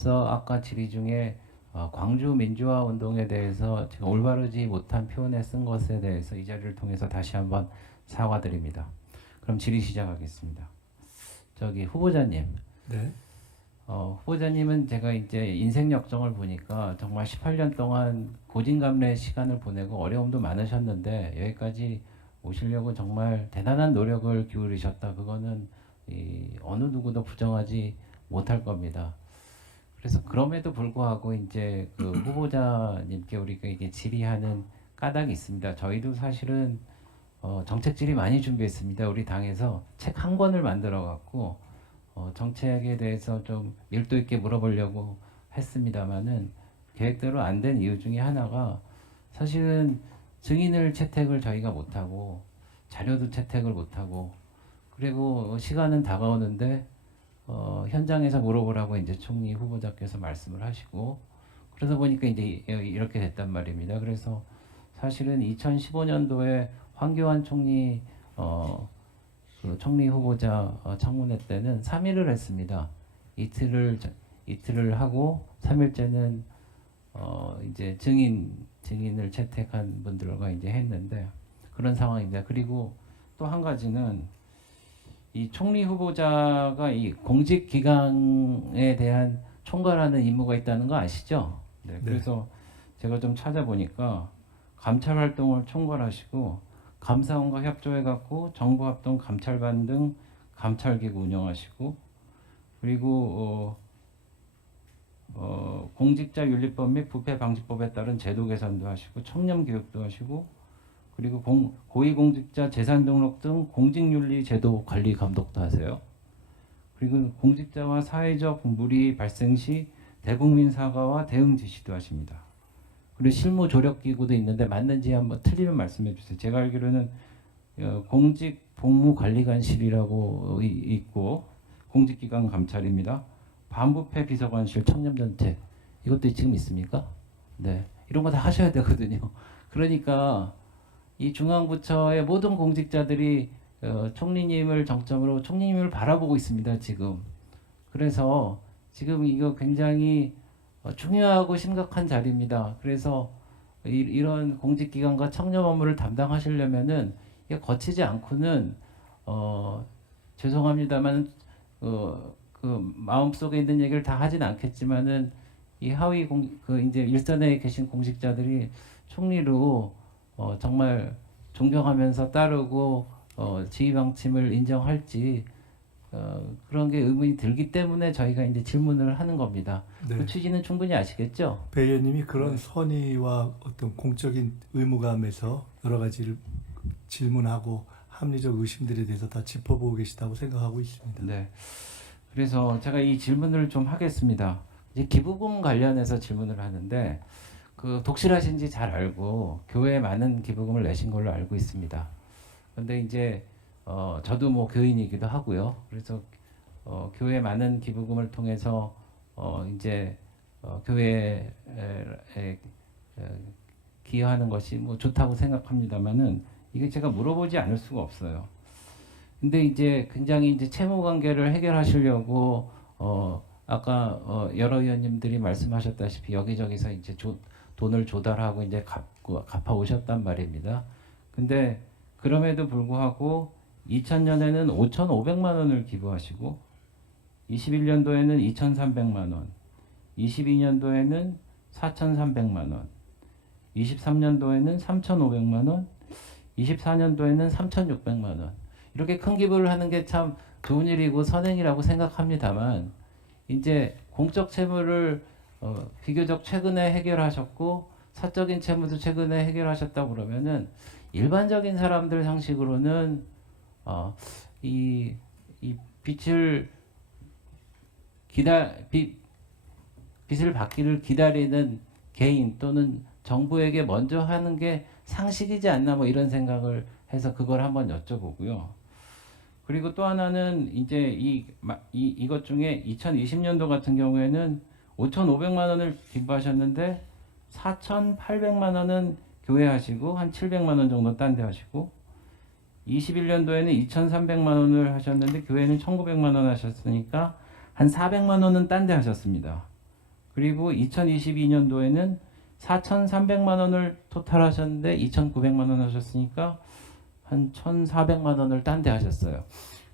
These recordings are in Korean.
그래서 아까 질의 중에 광주 민주화 운동에 대해서 제가 올바르지 못한 표현에 쓴 것에 대해서 이 자리를 통해서 다시 한번 사과드립니다. 그럼 질의 시작하겠습니다. 저기 후보자님, 네. 후보자님은 제가 이제 인생 역정을 보니까 정말 18년 동안 고진감래의 시간을 보내고 어려움도 많으셨는데 여기까지 오시려고 정말 대단한 노력을 기울이셨다. 그거는 어느 누구도 부정하지 못할 겁니다. 그래서 그럼에도 불구하고 이제 그 후보자님께 우리가 이게 질의하는 까닭이 있습니다. 저희도 사실은 정책 질의 많이 준비했습니다. 우리 당에서 책 한 권을 만들어 갖고 정책에 대해서 좀 밀도 있게 물어보려고 했습니다만은 계획대로 안 된 이유 중에 하나가 사실은 증인을 채택을 저희가 못하고 자료도 채택을 못하고 그리고 시간은 다가오는데 현장에서 물어보라고 이제 총리 후보자께서 말씀을 하시고 그러다 보니까 이제 이렇게 됐단 말입니다. 그래서 사실은 2015년도에 황교안 총리 그 총리 후보자 청문회 때는 3일을 했습니다. 이틀을 하고 3일째는 이제 증인을 채택한 분들과 이제 했는데 그런 상황입니다. 그리고 또 한 가지는 이 총리 후보자가 이 공직 기강에 대한 총괄하는 임무가 있다는 거 아시죠? 네. 그래서 제가 좀 찾아보니까 감찰 활동을 총괄하시고 감사원과 협조해 갖고 정보합동 감찰반 등 감찰기구 운영하시고 그리고 공직자윤리법 및 부패방지법에 따른 제도 개선도 하시고 청렴 교육도 하시고 그리고 고위공직자 재산등록 등 공직윤리 제도 관리 감독도 하세요. 그리고 공직자와 사회적 물의 발생 시 대국민 사과와 대응 지시도 하십니다. 그리고 실무 조력 기구도 있는데 맞는지 한번 틀리면 말씀해 주세요. 제가 알기로는 공직복무관리관실이라고 있고 공직기관 감찰입니다. 반부패 비서관실 청렴정책 이것도 지금 있습니까? 네, 이런 거 다 하셔야 되거든요. 그러니까 이 중앙부처의 모든 공직자들이 총리님을 정점으로 총리님을 바라보고 있습니다. 지금. 그래서 지금 이거 굉장히 중요하고 심각한 자리입니다. 그래서 이런 공직기관과 청렴 업무를 담당하시려면은 이게 거치지 않고는 죄송합니다만 그 마음속에 있는 얘기를 다 하진 않겠지만은 이 하위 그 이제 일선에 계신 공직자들이 총리로 정말 존경하면서 따르고 지휘 방침을 인정할지 그런 게 의문이 들기 때문에 저희가 이제 질문을 하는 겁니다. 네. 그 취지는 충분히 아시겠죠? 배 의원님이 그런 선의와 어떤 공적인 의무감에서 여러 가지를 질문하고 합리적 의심들에 대해서 다 짚어보고 계시다고 생각하고 있습니다. 네. 그래서 제가 이 질문을 좀 하겠습니다. 이제 기부금 관련해서 질문을 하는데 그 독실하신지 잘 알고 교회에 많은 기부금을 내신 걸로 알고 있습니다. 그런데 이제 저도 뭐 교인이기도 하고요. 그래서 교회 많은 기부금을 통해서 이제 교회에 기여하는 것이 뭐 좋다고 생각합니다만은 이게 제가 물어보지 않을 수가 없어요. 근데 이제 굉장히 이제 채무 관계를 해결하시려고 아까 여러 의원님들이 말씀하셨다시피 여기저기서 이제 돈을 조달하고 이제 갚아 오셨단 말입니다. 근데 그럼에도 불구하고 2000년에는 5,500만 원을 기부하시고 21년도에는 2,300만 원, 22년도에는 4,300만 원, 23년도에는 3,500만 원, 24년도에는 3,600만 원. 이렇게 큰 기부를 하는 게 참 좋은 일이고 선행이라고 생각합니다만 이제 공적 채무를 비교적 최근에 해결하셨고 사적인 채무도 최근에 해결하셨다고 그러면은 일반적인 사람들 상식으로는 이 빚을 빚을 받기를 기다리는 개인 또는 정부에게 먼저 하는 게 상식이지 않나 뭐 이런 생각을 해서 그걸 한번 여쭤보고요. 그리고 또 하나는 이제 이것 중에 2020년도 같은 경우에는 5,500만 원을 기부하셨는데 4,800만 원은 교회 하시고 한 700만 원 정도 딴 데 하시고 21년도에는 2,300만 원을 하셨는데 교회는 1,900만 원 하셨으니까 한 400만 원은 딴 데 하셨습니다. 그리고 2022년도에는 4,300만 원을 토탈하셨는데 2,900만 원 하셨으니까 한 1,400만 원을 딴 데 하셨어요.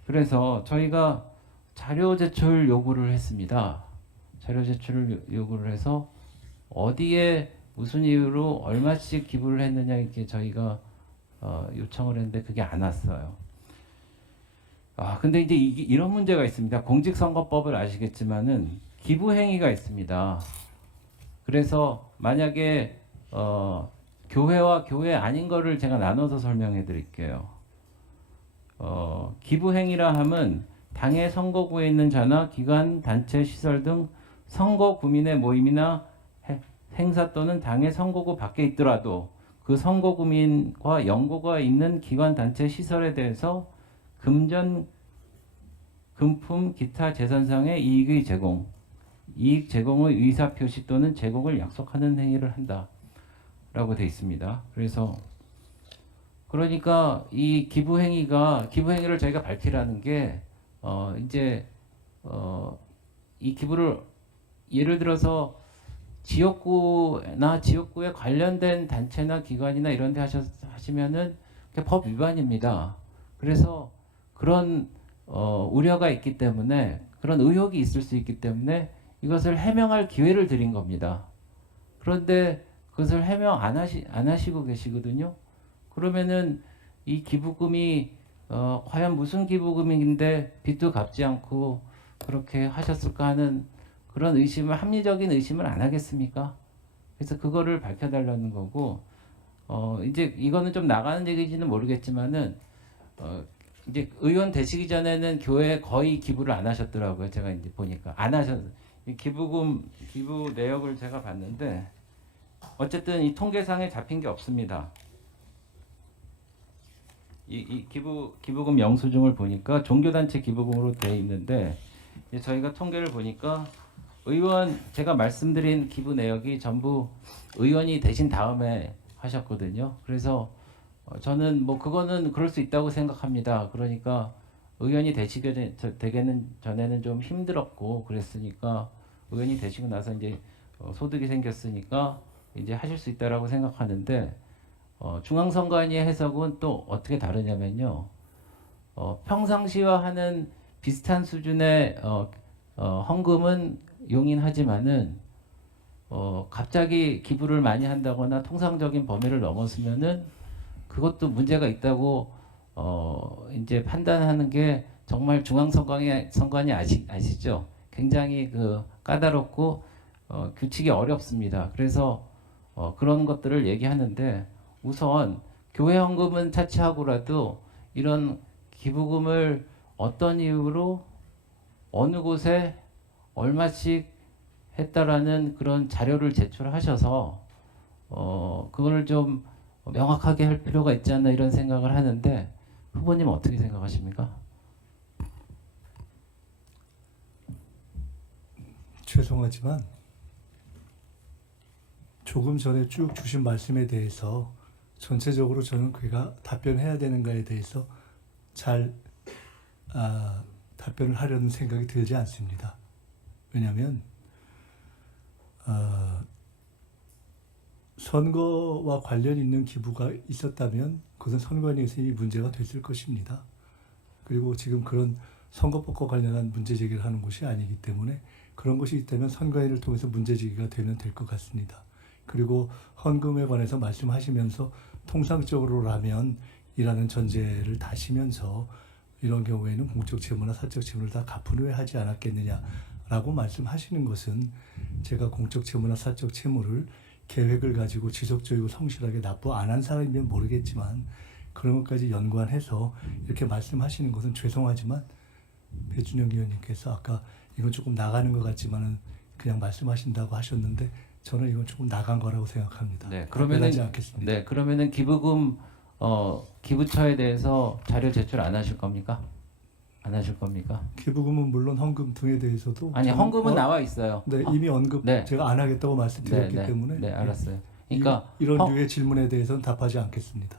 그래서 저희가 자료 제출 요구를 했습니다. 자료 제출을 요구를 해서 어디에 무슨 이유로 얼마씩 기부를 했느냐 이렇게 저희가 요청을 했는데 그게 안 왔어요. 근데 이제 이런 문제가 있습니다. 공직선거법을 아시겠지만은 기부 행위가 있습니다. 그래서 만약에 교회와 교회 아닌 거를 제가 나눠서 설명해 드릴게요. 기부 행위라 함은 당의 선거구에 있는 자나 기관, 단체, 시설 등 선거 구민의 모임이나 행사 또는 당의 선거구 밖에 있더라도 그 선거 구민과 연고가 있는 기관, 단체, 시설에 대해서 금전, 금품, 기타 재산상의 이익의 제공, 이익 제공의 의사 표시 또는 제공을 약속하는 행위를 한다라고 되어 있습니다. 그러니까 이 기부 행위를 저희가 밝히라는 게 이 기부를 예를 들어서 지역구에 관련된 단체나 기관이나 이런 데 하시면은 그게 법 위반입니다. 그래서 그런 우려가 있기 때문에 그런 의혹이 있을 수 있기 때문에 이것을 해명할 기회를 드린 겁니다. 그런데 그것을 해명 안 하시고 계시거든요. 그러면은 이 기부금이 과연 무슨 기부금인데 빚도 갚지 않고 그렇게 하셨을까 하는 그런 합리적인 의심을 안 하겠습니까? 그래서 그거를 밝혀달라는 거고, 이제 이거는 좀 나가는 얘기인지는 모르겠지만은, 이제 의원 되시기 전에는 교회에 거의 기부를 안 하셨더라고요. 제가 이제 보니까. 안 하셨어요. 기부 내역을 제가 봤는데, 어쨌든 이 통계상에 잡힌 게 없습니다. 이 기부금 영수증을 보니까 종교단체 기부금으로 되어 있는데, 저희가 통계를 보니까 제가 말씀드린 기부 내역이 전부 의원이 되신 다음에 하셨거든요. 그래서 저는 뭐 그거는 그럴 수 있다고 생각합니다. 그러니까 의원이 되기는 전에는 좀 힘들었고 그랬으니까 의원이 되시고 나서 이제 소득이 생겼으니까 이제 하실 수 있다라고 생각하는데 중앙선관위의 해석은 또 어떻게 다르냐면요. 평상시와 하는 비슷한 수준의 헌금은 용인하지만은 갑자기 기부를 많이 한다거나 통상적인 범위를 넘었으면은 그것도 문제가 있다고 이제 판단하는 게 정말 중앙선관위 아시죠? 굉장히 까다롭고 규칙이 어렵습니다. 그래서 그런 것들을 얘기하는데 우선 교회 헌금은 차치하고라도 이런 기부금을 어떤 이유로 어느 곳에 얼마씩 했다라는 그런 자료를 제출하셔서 그걸 좀 명확하게 할 필요가 있지 않나 이런 생각을 하는데 후보님 어떻게 생각하십니까? 죄송하지만 조금 전에 쭉 주신 말씀에 대해서 전체적으로 저는 그가 답변해야 되는가에 대해서 잘 답변을 하려는 생각이 들지 않습니다. 왜냐하면 선거와 관련 있는 기부가 있었다면 그것은 선관위에서 이미 문제가 됐을 것입니다. 그리고 지금 그런 선거법과 관련한 문제 제기를 하는 것이 아니기 때문에 그런 것이 있다면 선관위를 통해서 문제 제기가 되면 될 것 같습니다. 그리고 헌금에 관해서 말씀하시면서 통상적으로라면 이라는 전제를 다시면서 이런 경우에는 공적 채무나 사적 채무를 다 갚은 후에 하지 않았겠느냐라고 말씀하시는 것은 제가 공적 채무나 사적 채무를 계획을 가지고 지속적이고 성실하게 납부 안 한 사람이면 모르겠지만 그런 것까지 연관해서 이렇게 말씀하시는 것은 죄송하지만 배준영 의원님께서 아까 이건 조금 나가는 것 같지만은 그냥 말씀하신다고 하셨는데 저는 이건 조금 나간 거라고 생각합니다. 네, 그러면은 기부금 기부처에 대해서 자료 제출 안 하실 겁니까? 안 하실 겁니까? 기부금은 물론 헌금 등에 대해서도 아니 헌금은 나와 있어요. 네, 이미 언급 제가 안 하겠다고 말씀드렸기 때문에 네, 알았어요. 그러니까 이런 류의 질문에 대해서는 답하지 않겠습니다.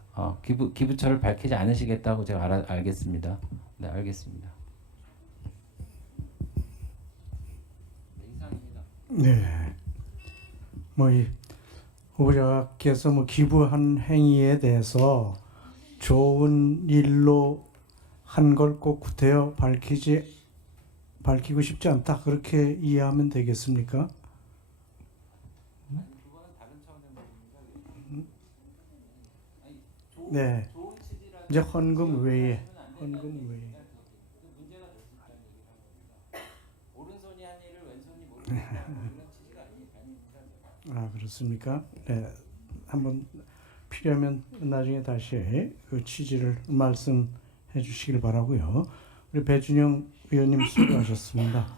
기부처를 밝히지 않으시겠다고 제가 알겠습니다. 네, 알겠습니다. 네. 이 후보자께서 기부한 행위에 대해서 좋은 일로 한 걸 꼭 구태여 밝히고 싶지 않다, 그렇게 이해하면 되겠습니까? 네. 이제 헌금 외에 오른손이 한 일을 왼손이 모르겠다 이런 취지가 아닙니다. 그렇습니까? 네. 한번 필요하면 나중에 다시 그 취지를 말씀해 주시길 바라고요. 우리 배준영 의원님 수고하셨습니다.